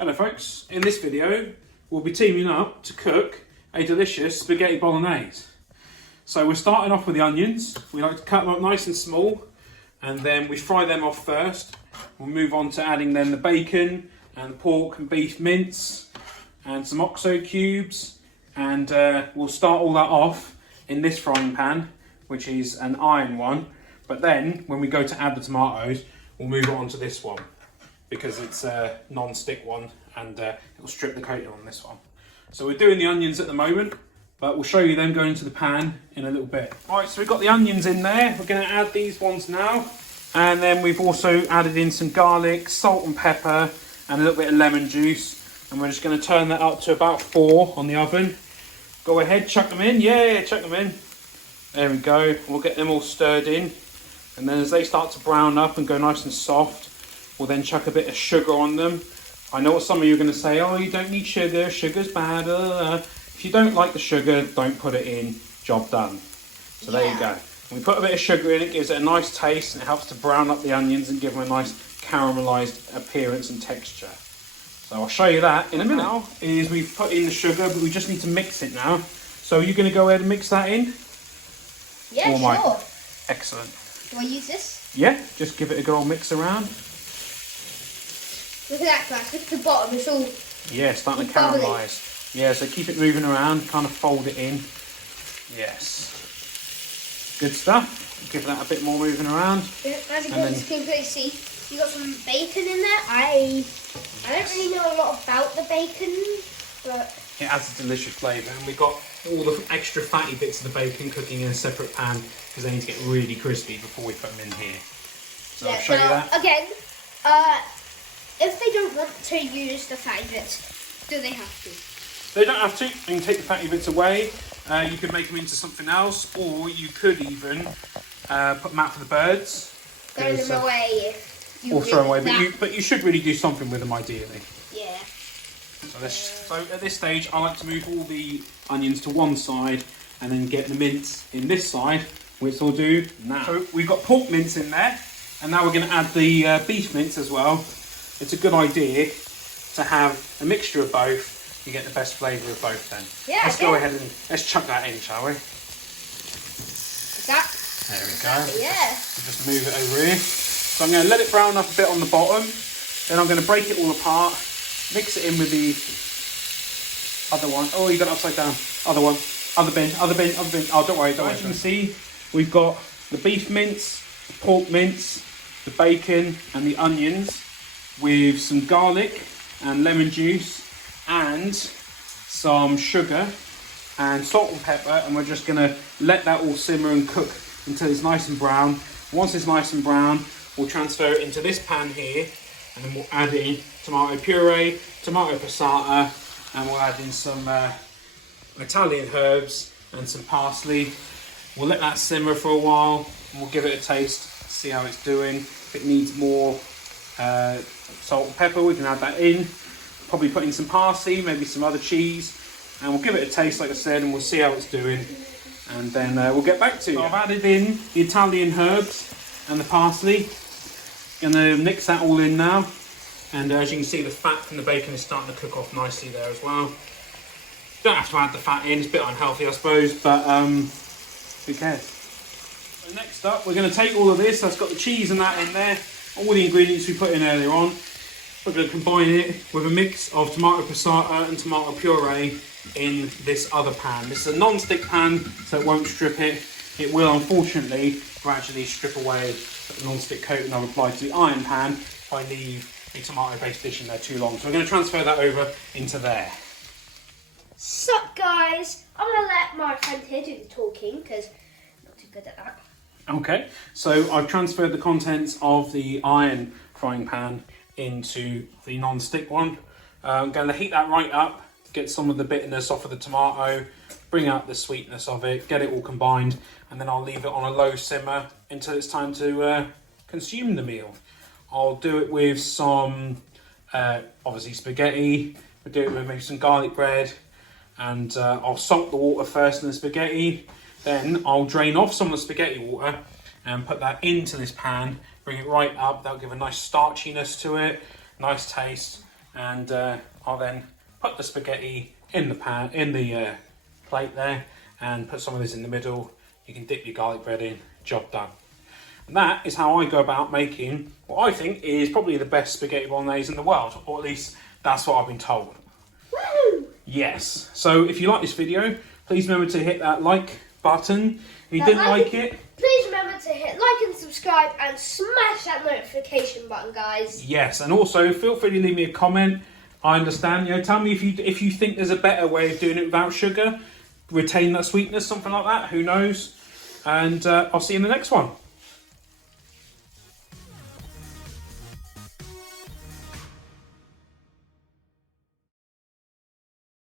Hello folks, in this video we'll be teaming up to cook a delicious spaghetti bolognese. So we're starting off with the onions. We like to cut them up nice and small and then we fry them off first. We'll move on to adding then the bacon and the pork and beef mince and some oxo cubes, and we'll start all that off in this frying pan, which is an iron one, but then when we go to add the tomatoes we'll move it on to this one, because it's a non-stick one and it'll strip the coating on this one. So we're doing the onions at the moment, but we'll show you them going into the pan in a little bit. Right, so we've got the onions in there. We're going to add these ones now. And then we've also added in some garlic, salt and pepper, and a little bit of lemon juice. And we're just going to turn that up to about 4 on the oven. Go ahead, chuck them in. Yeah, chuck them in. There we go. We'll get them all stirred in. And then as they start to brown up and go nice and soft, we'll then chuck a bit of sugar on them. I know what some of you are going to say, oh, you don't need sugar, sugar's bad. If you don't like the sugar, don't put it in, job done. So there you go. When we put a bit of sugar in, it gives it a nice taste and it helps to brown up the onions and give them a nice caramelised appearance and texture. So I'll show you that in a minute. Now is we've put in the sugar, but we just need to mix it now. So are you going to go ahead and mix that in? Yeah, sure. Excellent. Do I use this? Yeah, just give it a good old mix around. Look at that, guys. Look at the bottom. It's all... Yeah, starting to caramelise. Yeah, so keep it moving around, kind of fold it in. Yes. Good stuff. Give that a bit more moving around. As you can clearly see, you got some bacon in there. I don't really know a lot about the bacon, but... It adds a delicious flavour. And we've got all the extra fatty bits of the bacon cooking in a separate pan because they need to get really crispy before we put them in here. So yeah, I'll show you that. Again, if they don't want to use the fatty bits, do they have to? They don't have to. You can take the fatty bits away. You could make them into something else, or you could even put them out for the birds. Throw them away. Or throw them away, but you should really do something with them ideally. Yeah. So at this stage, I like to move all the onions to one side and then get the mince in this side, which we'll do now. So we've got pork mince in there, and now we're going to add the beef mince as well. It's a good idea to have a mixture of both. You get the best flavour of both then. Yeah, let's go ahead and let's chuck that in, shall we? There we go. Yeah. Just move it over here. So I'm going to let it brown up a bit on the bottom. Then I'm going to break it all apart, mix it in with the other one. Oh, you got it upside down. Other one. Other bin. Oh, don't worry. As you can see, we've got the beef mince, the pork mince, the bacon and the onions, with some garlic and lemon juice and some sugar and salt and pepper, and we're just going to let that all simmer and cook until it's nice and brown. Once it's nice and brown, we'll transfer it into this pan here, and then we'll add in tomato puree, tomato passata, and we'll add in some Italian herbs and some parsley. We'll let that simmer for a while and we'll give it a taste, see how it's doing. If it needs more salt and pepper, we can add that in. Probably put in some parsley, maybe some other cheese, and we'll give it a taste, like I said, and we'll see how it's doing, and then we'll get back to you. So I've added in the Italian herbs and the parsley. Gonna mix that all in now, and as you can see, the fat from the bacon is starting to cook off nicely there as well. Don't have to add the fat in, it's a bit unhealthy I suppose, but who cares? So next up, we're going to take all of this, that's got the cheese and that in there, all the ingredients we put in earlier on. We're going to combine it with a mix of tomato passata and tomato puree in this other pan. This is a non-stick pan, so it won't strip it. It will unfortunately gradually strip away the non-stick coating I've applied to the iron pan if I leave a tomato-based dish in there too long. So we're going to transfer that over into there. Sup guys, I'm going to let my friend here do the talking because I'm not too good at that. Okay, so I've transferred the contents of the iron frying pan into the non-stick one. I'm going to heat that right up, get some of the bitterness off of the tomato, bring out the sweetness of it, get it all combined, and then I'll leave it on a low simmer until it's time to consume the meal. I'll do it with some, obviously spaghetti, we'll do it with maybe some garlic bread, and I'll salt the water first in the spaghetti, then I'll drain off some of the spaghetti water and put that into this pan, bring it right up. That'll give a nice starchiness to it, nice taste, and I'll then put the spaghetti in the pan, in the plate there, and put some of this in the middle. You can dip your garlic bread in, job done. And that is how I go about making what I think is probably the best spaghetti bolognese in the world, or at least that's what I've been told. Woo! Yes, so if you like this video, please remember to hit that like button. If you didn't like it, please remember to hit like and subscribe and smash that notification button, guys. yes, and also feel free to leave me a comment. I understand, tell me if you think there's a better way of doing it without sugar, retain that sweetness, something like that, who knows. And I'll see you in the next one.